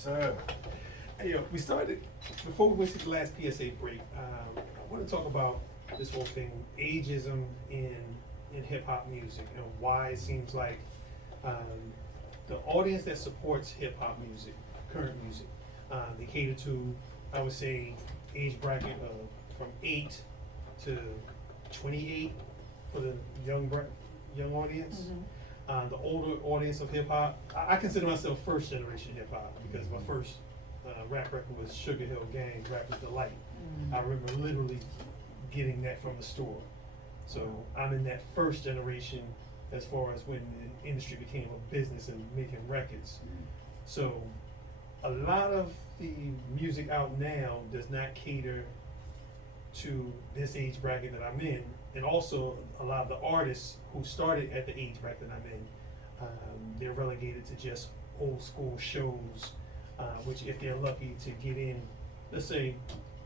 sir. Hey, we started, before we went to the last PSA break, I want to talk about this whole thing, ageism in hip hop music, and why it seems like the audience that supports hip hop music, current music, they cater to, I would say, age bracket of from 8 to 28 for the young audience. The older audience of hip hop, I consider myself first generation hip hop because my first rap record was Sugar Hill Gang's Rapper's Delight. I remember literally getting that from the store. So I'm in that first generation as far as when the industry became a business and making records. So a lot of the music out now does not cater to this age bracket that I'm in, and also a lot of the artists who started at the age bracket that I'm in, they're relegated to just old school shows, which if they're lucky to get in, let's say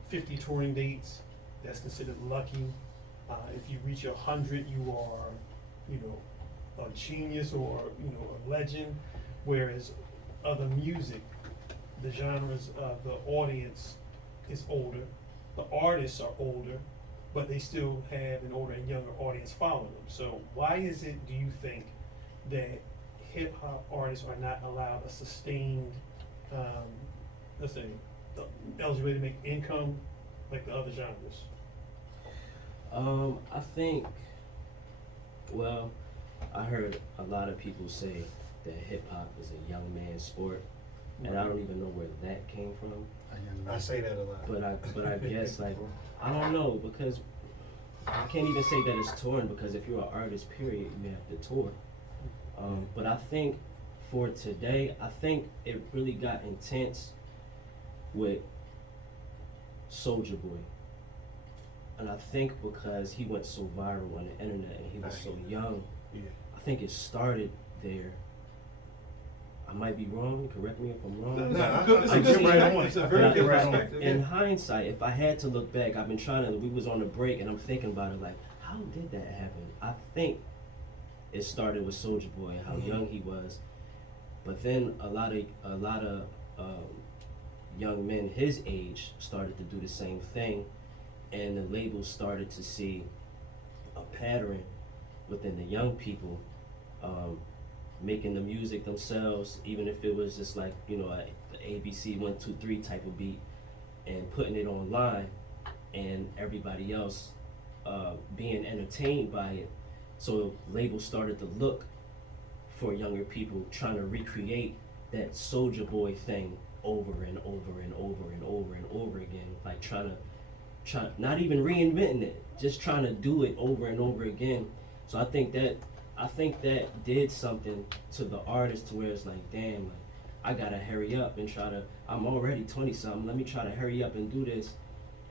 50 touring dates, that's considered lucky. If you reach 100, you are, a genius or, a legend. Whereas other music, the genres of the audience is older, the artists are older, but they still have an older and younger audience following them. So why is it, do you think, that hip hop artists are not allowed a sustained, let's say, eligibility to make income like the other genres? I think, well, I heard a lot of people say that hip hop is a young man's sport, and I don't even know where that came from. I say that a lot. But I guess like I don't know, because I can't even say that it's touring, because if you're an artist, period, you have to tour. But I think for today, I think it really got intense with Soulja Boy. And I think because he went so viral on the internet and he was so young, I think it started there. I might be wrong, correct me if I'm wrong. It's a very good perspective. In hindsight, if I had to look back, I've been we was on a break and I'm thinking about it like, how did that happen? I think it started with Soulja Boy and how young he was. But then a lot of young men his age started to do the same thing, and the labels started to see a pattern within the young people, making the music themselves, even if it was just like, the ABC 1, 2, 3 type of beat, and putting it online, and everybody else being entertained by it. So labels started to look for younger people trying to recreate that Soulja Boy thing over and over and over and over and over again, like trying not even reinventing it, just trying to do it over and over again. So I think that did something to the artist, to where it's like, damn, like, I gotta hurry up and I'm already 20 something, let me try to hurry up and do this.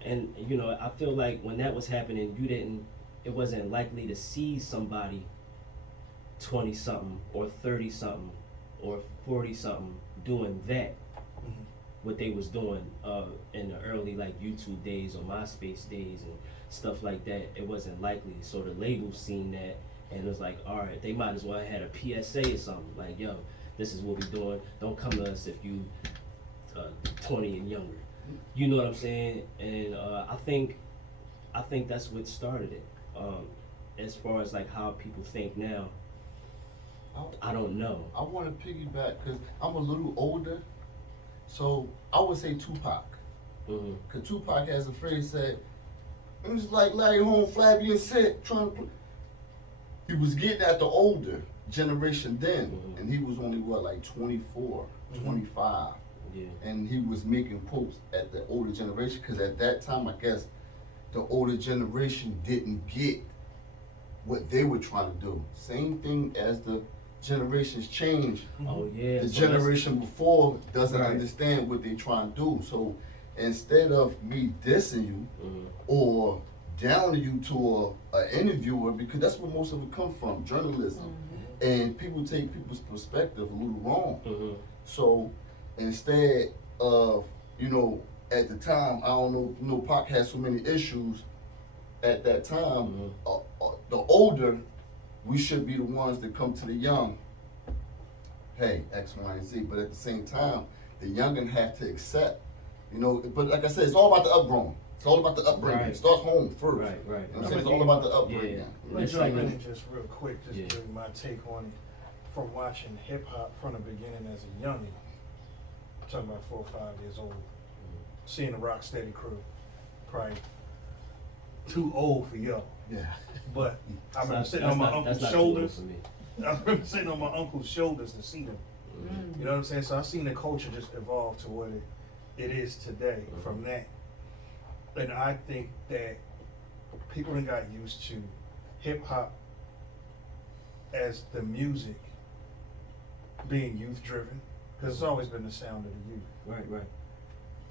And I feel like when that was happening, it wasn't likely to see somebody 20 something or 30 something or 40 something doing that, what they was doing in the early like YouTube days or MySpace days and stuff like that. It wasn't likely. So the label seen that and it was like, all right, they might as well have had a PSA or something like, yo, this is what we doing. Don't come to us if you 20 and younger. You know what I'm saying? And I think that's what started it. As far as like how people think now, I don't know. I want to piggyback because I'm a little older, so I would say Tupac. Because Tupac has a phrase that, it was like Larry Home, Flabby and Set, he was getting at the older generation then, and he was only, like 24, 25. Yeah. And he was making quotes at the older generation, because at that time, I guess, the older generation didn't get what they were trying to do. Same thing as the generations change. Oh yeah. The so generation before doesn't understand what they trying to do. So instead of me dissing you or downing you to an interviewer, because that's where most of it come from, journalism. And people take people's perspective a little wrong. So instead of, at the time, I don't know, Pac had so many issues at that time. The older, we should be the ones that come to the young. Hey, X, Y, and Z. But at the same time, the youngin have to accept, you know. But like I said, it's all about the upbringing. It's all about the upbringing. Right. It starts home first. Right, right. You know what I'm saying? It's all about the upbringing. Yeah. Let me It's jump like- in just real quick, just Yeah. give you my take on it. From watching hip hop from the beginning as a youngin', I'm talking about 4 or 5 years old, seeing the Rocksteady crew, probably too old for y'all. Yeah. But I remember That's sitting not- on my that's uncle's not too old shoulders. for me. I remember sitting on my uncle's shoulders to see them. Mhm. You know what I'm saying? So I've seen the culture just evolve to what it is today from that. And I think that people done got used to hip hop as the music being youth driven, because it's always been the sound of the youth. Right, right.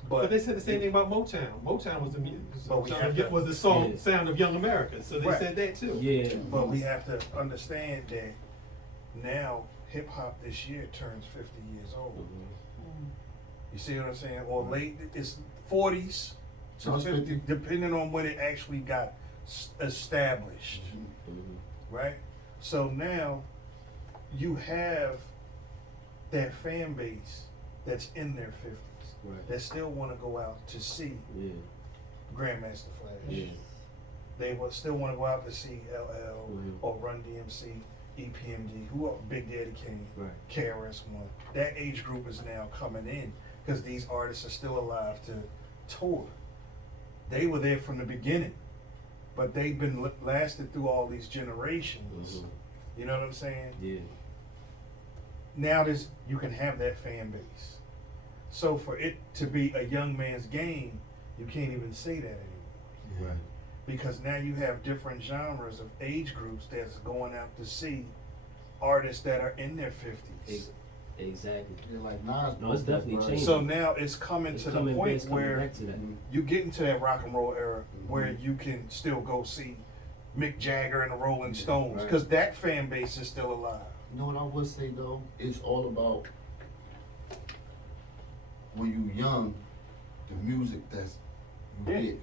But they said the same thing about Motown. Motown was the But we have to- was the song Yeah. sound of Young America. So they Right. said that too. Yeah. But we have to understand that now hip hop this year turns 50 years old. Mhm. You see what I'm saying? Or late, it's 40s to No, it's 50, 50. depending on when it actually got established, Mhm. right? So now you have that fan base that's in their 50s Right. that still want to go out to see Yeah. Grandmaster Flash. Yeah. They will still want to go out to see LL Mhm. or Run DMC, EPMD, who are Big Daddy Kane, Right. KRS-One. That age group is now coming in because these artists are still alive to tour. They were there from the beginning, but they've been lasted through all these generations. Mhm. You know what I'm saying? Yeah. Now you can have that fan base. So for it to be a young man's game, you can't even say that anymore. Right. Because now you have different genres of age groups that's going out to see artists that are in their 50s. Exactly. Yeah, like Nas. No, it's definitely bro. changing. So now it's coming It's to coming, the point it's coming where back to that. you get into that rock and roll era where you can still go see Mick Jagger and the Rolling Stones right. because that fan base is still alive. You know what I would say though? It's all about when you young, the music that's you Yeah. get.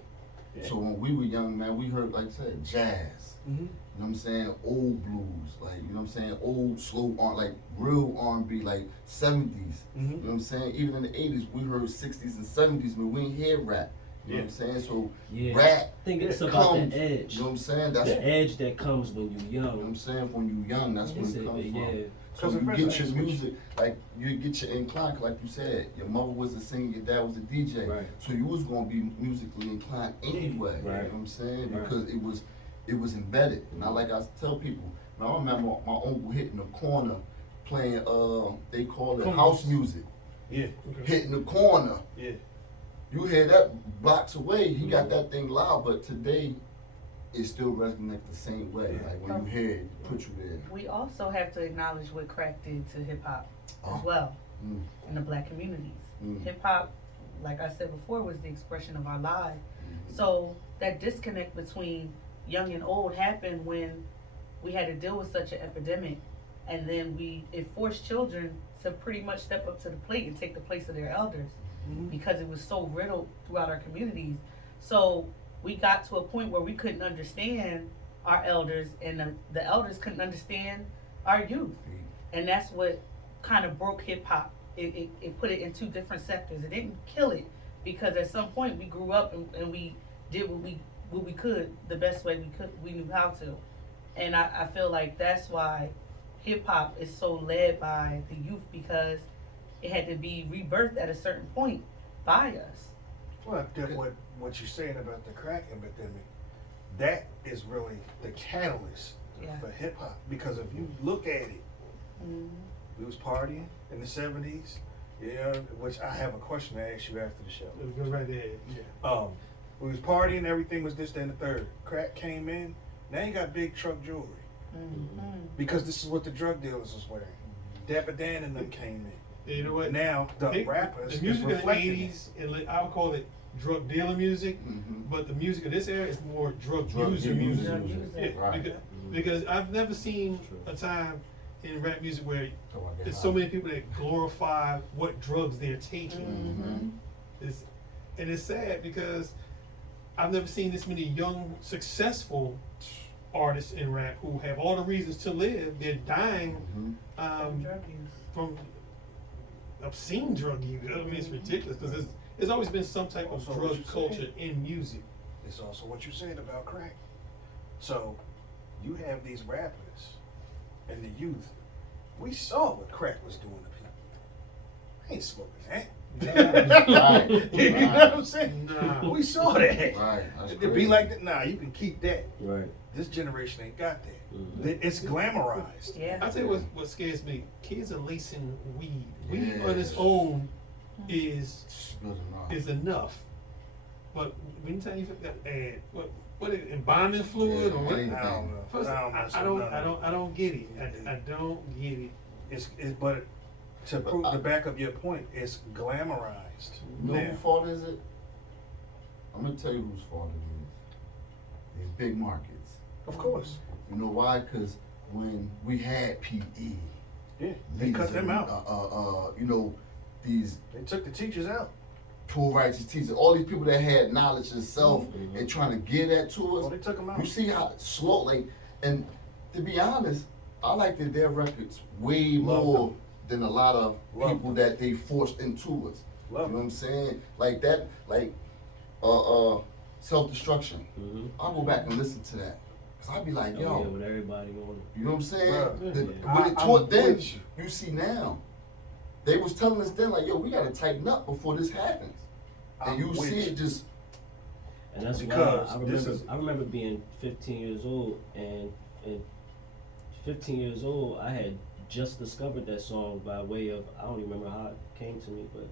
Yeah. So when we were young, man, we heard, like I said, jazz. Mm-hmm. You know what I'm saying? Old blues, like, you know what I'm saying? Old slow like real R&B, like 70s. Mm-hmm. You know what I'm saying? Even in the 80s, we heard 60s and 70s, but we ain't hear rap. You know what I'm saying? So Yeah. rap I think it's comes, about the edge. you know what I'm saying? That's The edge that comes when you're you know what I'm young. saying? When you young, that's when It's it a- comes yeah. from. So 'Cause it you get resonates your with you. music, like you get your inclined, like you said, your mother was a singer, your dad was a DJ. Right. So you was gonna be musically inclined anyway. You know Right. what I'm saying? Right. Because it was embedded. Now like I tell people, now I remember my uncle hitting the corner playing they call it Come house on. music. Yeah. Hitting the corner. Yeah. You hear that blocks away, he got that thing loud, but today it still resonates the same way. Yeah. Like when you hear it, it put you there. We also have to acknowledge what crack did to hip hop Oh. as well Mm. in the black communities. Mm. Hip hop, like I said before, was the expression of our lives. Mhm. So that disconnect between young and old happened when we had to deal with such an epidemic, and then it forced children to pretty much step up to the plate and take the place of their elders because it was so riddled throughout our communities. So we got to a point where we couldn't understand our elders, and the elders couldn't understand our youth, and that's what kind of broke hip hop. It put it in two different sectors. It didn't kill it because at some point we grew up and we did what we could the best way we knew how to, and I feel like that's why hip hop is so led by the youth, because it had to be rebirthed at a certain point by us. Well, that what you're saying about the crack epidemic, that is really the catalyst Yeah. for hip hop. Because if you look at it, Mhm. we was partying in the 70s, you know, which I have a question to ask you after the show. It goes right there. We was partying, everything was this, that, and the third. Crack came in, now you got big truck jewelry. Mhm. Because this is what the drug dealers was wearing. Dapper Dan and them came in. You know what? Now the They- rappers the music is of the reflecting '80s, and I would call it drug dealer music, Mhm. but the music of this era is more drug Drug user user music. Drug music. user. Yeah, Right. because I've never seen a time in rap music where there's so many people that glorify what drugs they're taking. Mhm. And it's sad because I've never seen this many young, successful artists in rap who have all the reasons to live. They're dying Mhm. Drug use. from obscene drug use. I mean, it's ridiculous because there's always been some type of Also, what drug you culture said. in music. It's also what you said about crack. So, you have these rappers and the youth. We saw what crack was doing to people. I ain't smoking that. Right, You know what I'm saying? Nah. We saw that. Right, that's It'd be crazy. like that. Nah, you can keep that. Right. This generation ain't got that. Mhm. It's glamorized. Yeah. I tell you what scares me. Kids are lacing weed. Weed Yeah. on its own is Good enough. is enough. But anytime you add what is it, embalming fluid or what? anything. I don't know. First, I don't I mess with don't none of it. I don't get it. I don't get it. It's but to prove to back up your point, it's glamorized. You know now. whose fault is it? I'm gonna tell you whose fault it is. These big markets. Of course. You know why? Because when we had PE, Yeah. They cut them out. You know, these They took the teachers out. poor righteous teachers, all these people that had knowledge of self Mhm. and trying to give that to us. Oh, they took them out. You see how slow, like, and to be honest, I like their records way Love more them. than a lot of Love people them. that they forced into us. Love You know what them. I'm saying? Like that, like, self-destruction. Mm-hmm. I'll go back and listen to that. Cause I'll be like, Oh, yo, yeah, with everybody on it. you know what I'm saying? Bruh. What it I'm taught them, with you. you see now. They was telling us then, like, yo, we gotta tighten up before this happens. And I'm you with see you. it just, And that's Because why this is- I remember being 15 years old, and 15 years old, I had just discovered that song by way of, I don't even remember how it came to me, but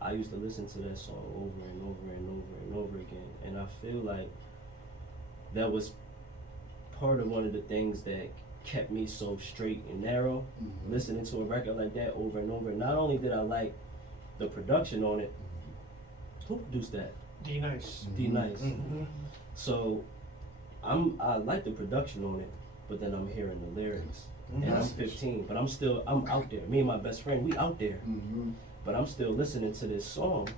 I used to listen to that song over and over and over and over again. And I feel like that was part of one of the things that kept me so straight and narrow, Mhm. listening to a record like that over and over. Not only did I like the production on it, who produced that? D Nice. D Nice. Mhm. So I like the production on it, but then I'm hearing the lyrics. And I'm Mhm. 15, but I'm out there. Me and my best friend, we out there. Mhm. But I'm still listening to this song,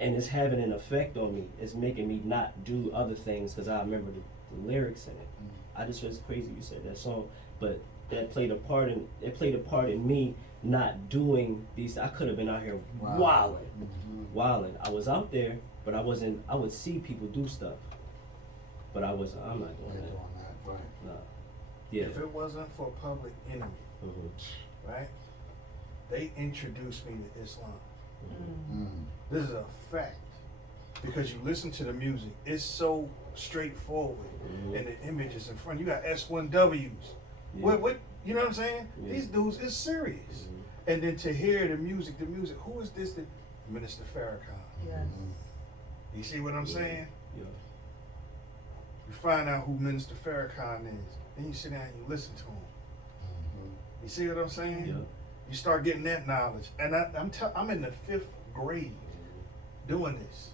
and it's having an effect on me. It's making me not do other things because I remember the lyrics in it. I just was crazy you said that song, but that played a part in me not doing these. I could have been out here Wow. wilding. I was out there, but I wasn't. I would see people do stuff, but I'm not Ain't doing doing that. that, right. Nah. Yeah. If it wasn't for Public Enemy, Mhm. right? They introduced me to Islam. Mm. Mm. This is a fact. Because you listen to the music, it's so straightforward. Mhm. And the images in front. You got S1Ws. Yeah. What you know what I'm saying? Yeah. These dudes is serious. Mhm. And then to hear the music, who is this? Minister Farrakhan. Yes. You see what I'm saying? Yeah. You find out who Minister Farrakhan is. Then you sit down and you listen to him. Mhm. You see what I'm saying? Yeah. You start getting that knowledge. And I'm in the 5th grade doing this.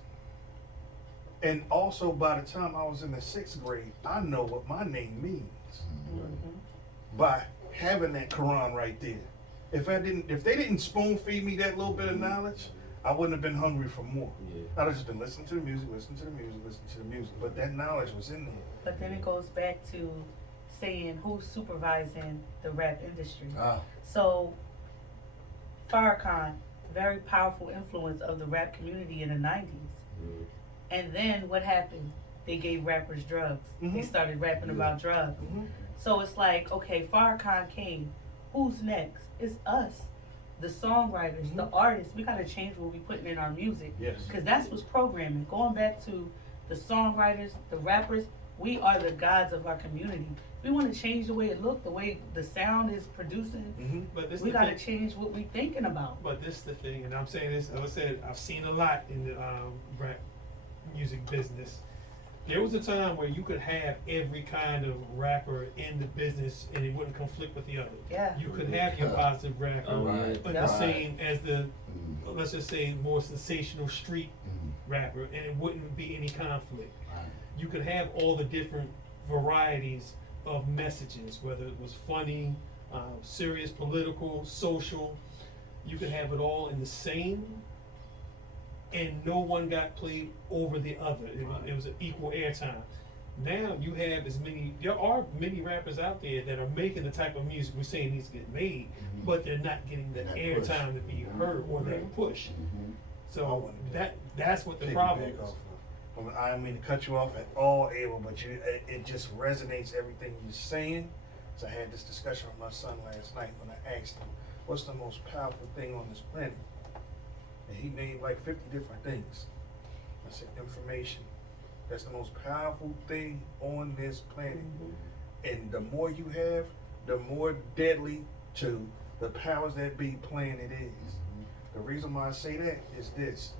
And also by the time I was in the 6th grade, I know what my name means Mhm. by having that Quran right there. If they didn't spoon feed me that little bit of knowledge, I wouldn't have been hungry for more. Yeah. I'd have just been listening to the music. But that knowledge was in there. But then it goes back to saying who's supervising the rap industry. Ah, So, Farrakhan, very powerful influence of the rap community in the 90s. Mhm. And then what happened? They gave rappers drugs. They Mhm. started rapping about drugs. So it's like, okay, Farrakhan came. Who's next? It's us, the songwriters, the artists. We gotta change what we putting in our music. Yes. Because that's what's programming. Going back to the songwriters, the rappers, we are the gods of our community. We want to change the way it look, the way the sound is producing. Mm-hmm. But this We the got thing. to change what we thinking about. But this is the thing, and I'm saying this. As I said, I've seen a lot in the rap music business. There was a time where you could have every kind of rapper in the business, and it wouldn't conflict with the other. Yeah. You could have your positive rapper, Oh, yeah. but Yeah. the same as the, Mm. let's just say, more sensational street Mm. rapper, and it wouldn't be any conflict. Right. You could have all the different varieties of messages, whether it was funny, serious, political, social. You could have it all in the same, and no one got played over the other. It was an equal airtime. now you have there are many rappers out there that are making the type of music we're saying needs to get made, but they're not getting the That airtime to be heard or that Right. push. Mhm. So that's what the Piggyback problem is. off of. I don't mean to cut you off at all, Abel, but it just resonates everything you're saying. So I had this discussion with my son last night when I asked him, what's the most powerful thing on this planet? And he named like 50 different things. I said, information. That's the most powerful thing on this planet. And the more you have, the more deadly to the powers that be plan it is. The reason why I say that is this.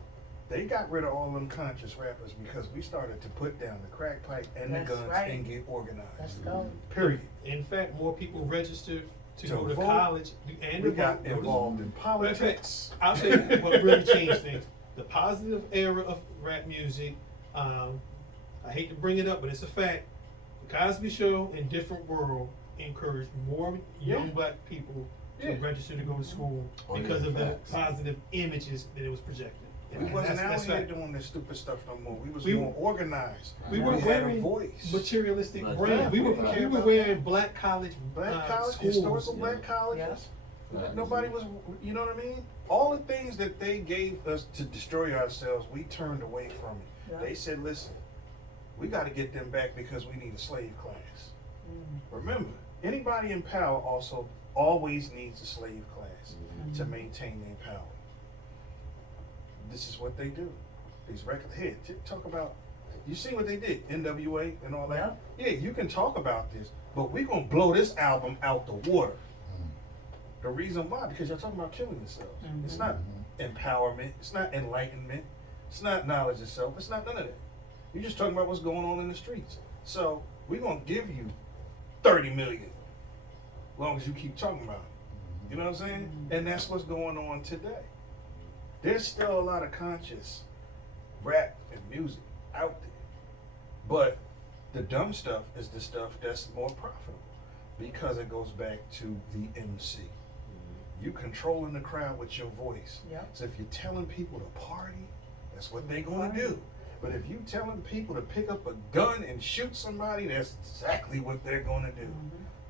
They got rid of all them conscious rappers because we started to put down the crack pipe and That's the guns right. and get organized. Let's go. Period. In fact, more people registered to To go to vote. college and We to got vote. Go to involved in school. politics. I'll tell you what really changed things. The positive era of rap music, I hate to bring it up, but it's a fact. The Cosby Show and Different World encouraged more young Yeah. black people to Yeah. register to go to school Oh, yeah, because of the facts. positive images that it was projecting. We And wasn't that's out here fact. doing this stupid stuff no more. We was We- more organized. We Right. were We had a wearing voice. materialistic Right. brands. We were Yeah. wearing black college Black college, schools. historical yeah. black colleges. Yeah. Nobody was, you know what I mean? All the things that they gave us to destroy ourselves, we turned away from it. Yeah. They said, listen, we got to get them back because we need a slave class. Remember, anybody in power also always needs a slave class to maintain their power. This is what they do. These records, here, talk about, you see what they did, NWA and all that? Yeah, you can talk about this, but we're going to blow this album out the water. The reason why, because you're talking about killing yourselves. It's not empowerment, it's not enlightenment, it's not knowledge of self, it's not none of that. You're just talking about what's going on in the streets. So we're gonna give you 30 million, as long as you keep talking about it. You know what I'm saying? And that's what's going on today. There's still a lot of conscious rap and music out there. But the dumb stuff is the stuff that's more profitable because it goes back to the MC. You controlling the crowd with your voice. Yep. So if you're telling people to party, that's what they're gonna do. But if you telling people to pick up a gun and shoot somebody, that's exactly what they're gonna do.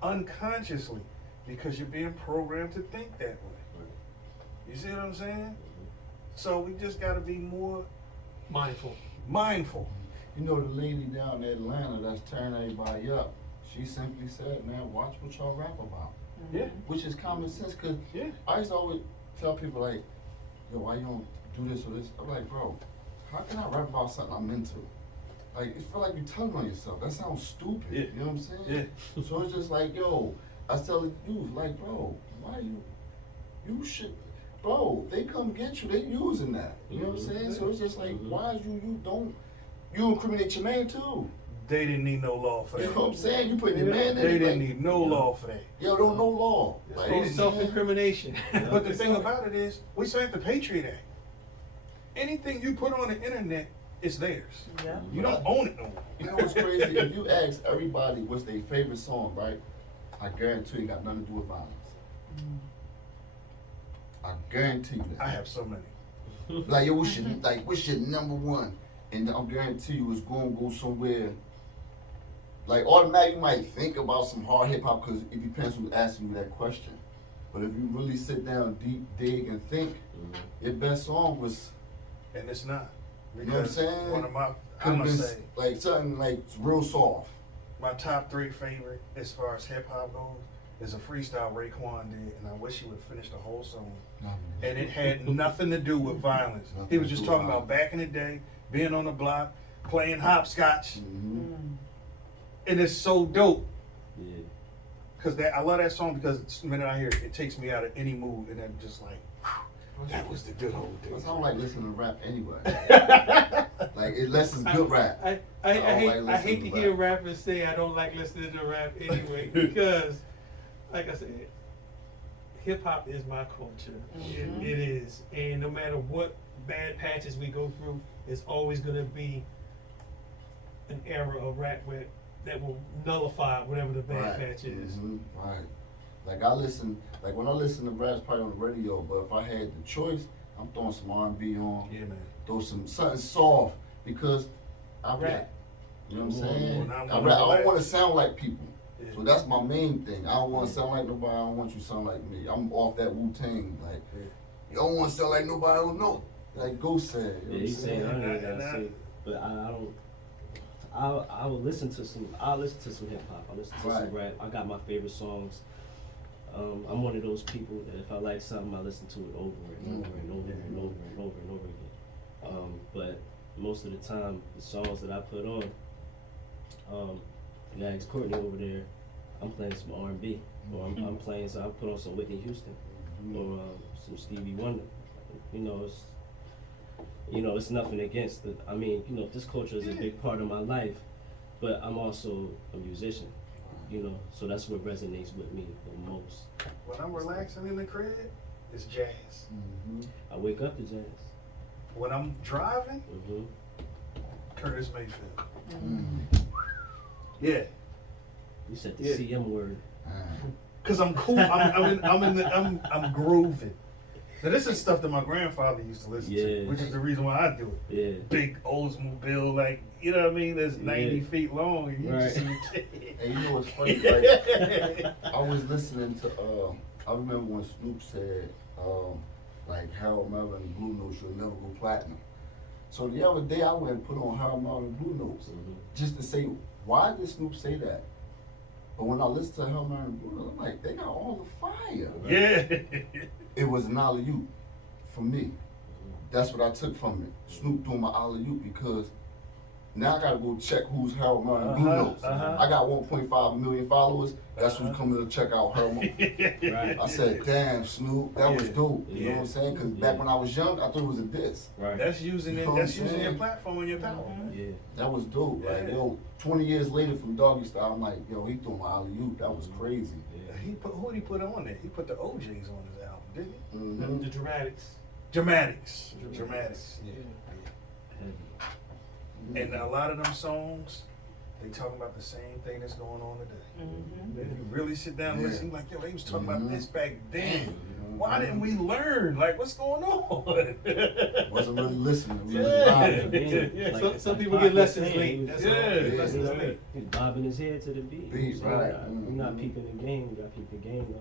Unconsciously, because you're being programmed to think that way. You see what I'm saying? So we just gotta be more Mindful. mindful. You know, the lady down in Atlanta that's tearing everybody up, she simply said, man, watch what y'all rap about. Yeah, Which is common sense, because yeah. I used to always tell people, like, yo, why you don't do this or this? I'm like, bro, how can I rap about something I'm into? Like, it feel like you're telling on yourself. That sounds stupid. Yeah. You know what I'm saying? Yeah. So it's just like, yo, I was telling the youth, like, bro, why you should, bro, they come get you, they using that. You know what I'm saying? So it's just like, why is you incriminate your man too? They didn't need no law for You that. know what I'm saying? You putting your man in They it, didn't like, need no law for that. yo, don't know law. It's Like, called they- self-incrimination. But the thing about it is, we signed the Patriot Act. Anything you put on the internet is theirs. Yeah. You don't own it no more. You know what's crazy? If you ask everybody what's their favorite song, right? I guarantee it got nothing to do with violence. I guarantee you that. I have so many. Like, yo, what's your number one? And I'll guarantee you it's gonna go somewhere. Like, automatically you might think about some hard hip hop because it depends who's asking you that question. But if you really sit down, deep dig, and think, your best song was, And it's not. you know what I'm Because saying? one of my, Could I'm have gonna been say, like something like real soft. my top 3 favorite as far as hip hop goes is a freestyle Raekwon did, and I wish he would have finished the whole song. And it had nothing to do with violence. He was just talking about back in the day, being on the block, playing hopscotch, Mhm. and it's so dope. Yeah. Cause I love that song because the minute I hear it, it takes me out of any mood, and I'm just like, whew, that was the good old But days. I don't like listening to rap anyway. Like, unless it's good rap. I I don't like hate listening to to hear rap. rappers say I don't like listening to rap anyway because, like I said, hip hop is my culture. It is, and no matter what bad patches we go through, it's always gonna be an era of rap that will nullify whatever the bad patch is. Mhm, right. Like when I listen to rap, it's probably on the radio, but if I had the choice, I'm throwing some R&B on, Yeah, man. throw something soft because I rap. You know what I'm Come on, saying? man. I don't want to sound like people. Yeah. So that's my main thing. I don't want to sound like nobody. I don't want you to sound like me. I'm off that Wu-Tang. Like, you don't want to sound like nobody I don't know. Like Ghost said. You know Yeah, what he's I'm saying I saying? don't even gotta say, but I don't. I will listen to some. I'll listen to some hip hop. I'll listen to some rap. I got my favorite songs. I'm one of those people that if I like something, I listen to it over and over and over and over and over and over again. But most of the time, the songs that I put on, you ask Courtney over there, I'm playing some R&B, or I'm playing. So I put on some Whitney Houston, or some Stevie Wonder. It's nothing against it. I mean, this culture is a big part of my life, but I'm also a musician. So that's what resonates with me the most. When I'm relaxing in the crib, it's jazz. I wake up to jazz. When I'm driving, Curtis Mayfield. Yeah, You said the Yeah. CM word. cause I'm cool. I'm grooving. Now this is stuff that my grandfather used to listen to, Yeah. which is the reason why I do it. Yeah. Big Oldsmobile, like you know what I mean. That's 90 feet long, and you just And you know what's funny? Like, I was listening to. I remember when Snoop said, like Harold Melvin and Blue Notes should never go platinum. So the other day I went and put on Harold Melvin and Blue Notes just to say, why did Snoop say that? But when I listened to Harold Melvin and Blue Notes, I'm like, they got all the fire. Yeah. It was an alley-oop for me. That's what I took from it. Snoop doing my alley-oop because now I gotta go check who's Harold Melvin and Blue Notes. I got 1.5 million followers. That's who's coming to check out Harold Melvin. Right. I said, damn, Snoop, that was dope. You Yeah. know what I'm saying? Because back when I was young, I thought it was a diss. Right. That's using You it. know That's what I'm using your saying? platform and your power. Yeah. That was dope. Like, Yeah. yo, 20 years later from Doggy Style, I'm like, yo, he threw my alley-oop. That was crazy. Who did he put on there? He put the OJs on his album, didn't he? Mm-hmm. The dramatics. Dramatics. Dramatics. Dramatics. Yeah. Heavy. And a lot of them songs, they talking about the same thing that's going on today. If you really sit down and Yeah. listen, like, yo, they was talking about this back then. Mhm. Why didn't we learn? Like, what's going on? Wasn't really listening. We was Yeah. vibing. Yeah. Some people Pac get was lessons saying, late. he That's was- all. Yeah. Lessons Yeah. late. He's bobbing his head to the beat. Beat, So, right. We're not peeping the game. We got to peep the game. Though.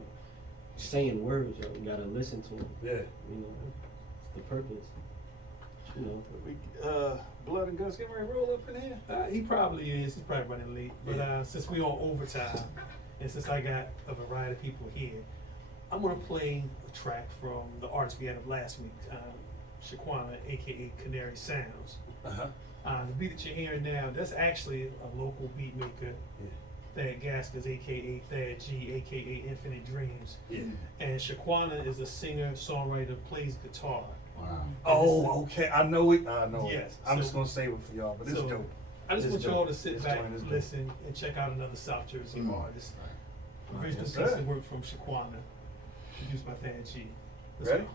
Saying words, yo. We got to listen to them. Yeah. It's the purpose. Blood and Guts getting ready to roll up in here? He probably is. He's probably running late. But since we on overtime, and since I got a variety of people here, I'm gonna play a track from the artist we had up last week, Shaquana, aka Canary Sounds. The beat that you're hearing now, that's actually a local beat maker, Thad Gaskins, aka Thad G, aka Infinite Dreams. Yeah. And Shaquana is a singer, songwriter, plays guitar. Wow. Oh, okay. I know it. I know Yes, it. I'm so- just going to save it for y'all, but it's so, dope. I just It's want dope. y'all to sit This back, joint is dope. listen, and check out another South Jersey artist. Original Yes, piece sir. of work from Shaquana, produced by Thad G. Let's Ready? go.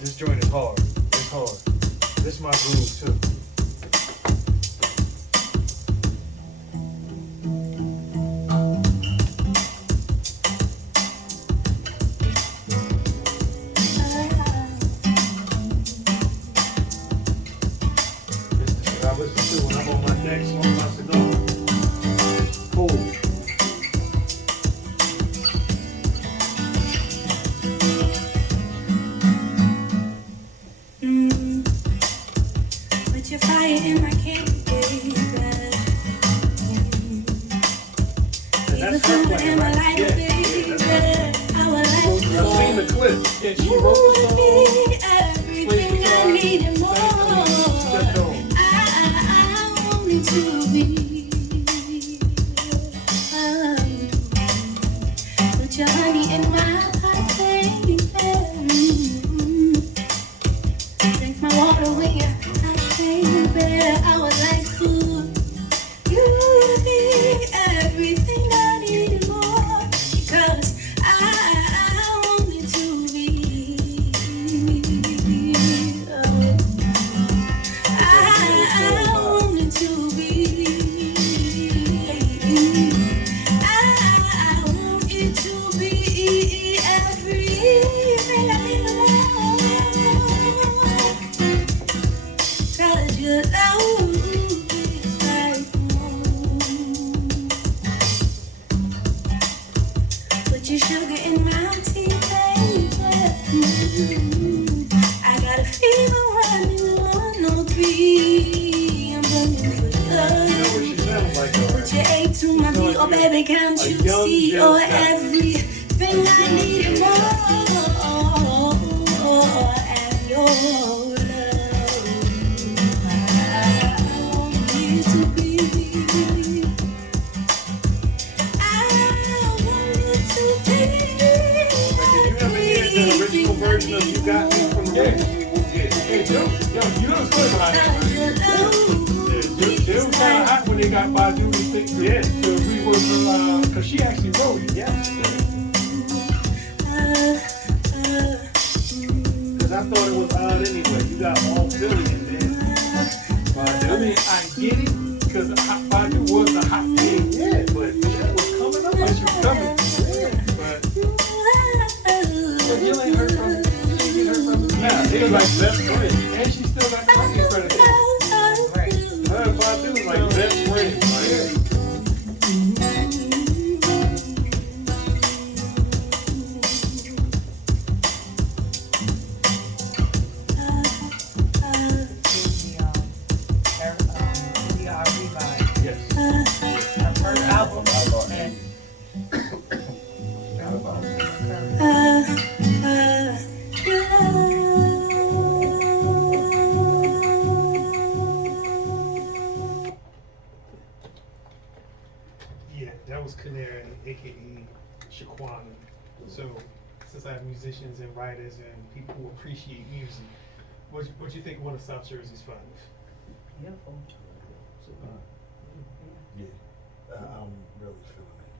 This joint is hard. It's hard. This is my groove, too. This is the shit I listen to when I'm on my deck smoking my cigar. Cool. Put your fire in my candy, baby. And that's her Feel playing, in my right? life, baby. I would like to I've seen the clip. Yeah, she you wrote the to song. be everything I need and more. Let's go. I want it to be. Put your honey in my pot, baby. Drink my water when you're hot, baby. I would like food. You to be everything I need and more. Because I want it to be. I want it to be. Baby, can't A you young see Jill you're Scott. everything I need and more? And your love, I want you to be. I want you to be. Did you ever hear the original version of "You Got Me" from the Yeah. Yeah. Hey, Joe, yo, you know the story behind that. They was kind of hot when they got Badu to fix it. Yeah, to rework her, cause she actually wrote it. Yes. Because I thought it was odd anyway. You got all Philly in there. I mean, I get it, because Badu was a hot thing, Yeah, but that was coming up. but she was coming. But But you ain't heard from her. You ain't heard from her. nah, they was like best friends. And she still got the writing credit. Right. Her and Badu was like best friends. Like, Yes. Her first album, and yeah, that was Canary, aka Shaquana. So, since I have musicians and writers and people who appreciate music, what you think of one of South Jersey's finest? beautiful. Yeah, I'm really feeling it.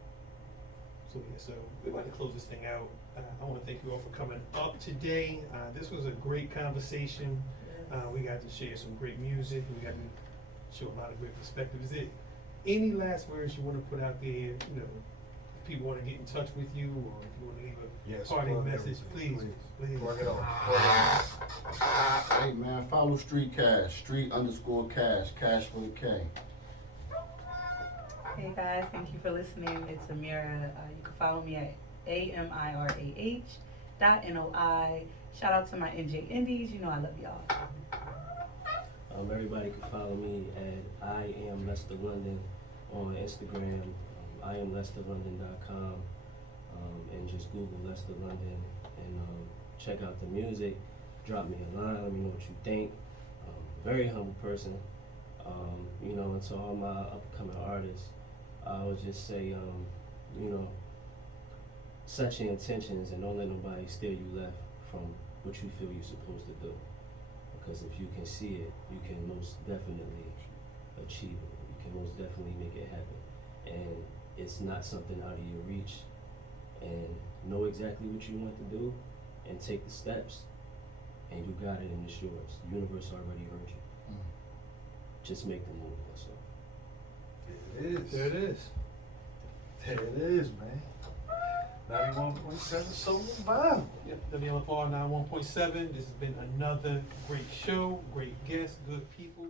So yeah, so we're about to close this thing out. I want to thank you all for coming up today. This was a great conversation. We got to share some great music. We got to show a lot of great perspective. Is there any last words you want to put out there? You know, if people want to get in touch with you, or if you want to leave a Yes, parting plug message, everything, please. Plug it on. Hey man, follow Street Cash, Street_Cash, Cash for the K. Hey guys, thank you for listening. It's Amirah. You can follow me at AMIRAH.NOI. Shout out to my NJ Indies. You know I love y'all. Everybody can follow me at I am Lester London on Instagram. I am LesterLondon.com, and just Google Lester London and check out the music. Drop me a line. Let me know what you think. Very humble person. You know, and to all my upcoming artists, I would just say, you know, set your intentions and don't let nobody steer you left from what you feel you're supposed to do. Because if you can see it, you can most definitely achieve it. You can most definitely make it happen. And it's not something out of your reach. And know exactly what you want to do and take the steps. And you got it and it's yours. The universe already heard you. Just make the move, that's all. There it is. There it is. There it is, man. 91.7 Soul Vibe. Yep, WLFR 91.7. This has been another great show, great guests, good people.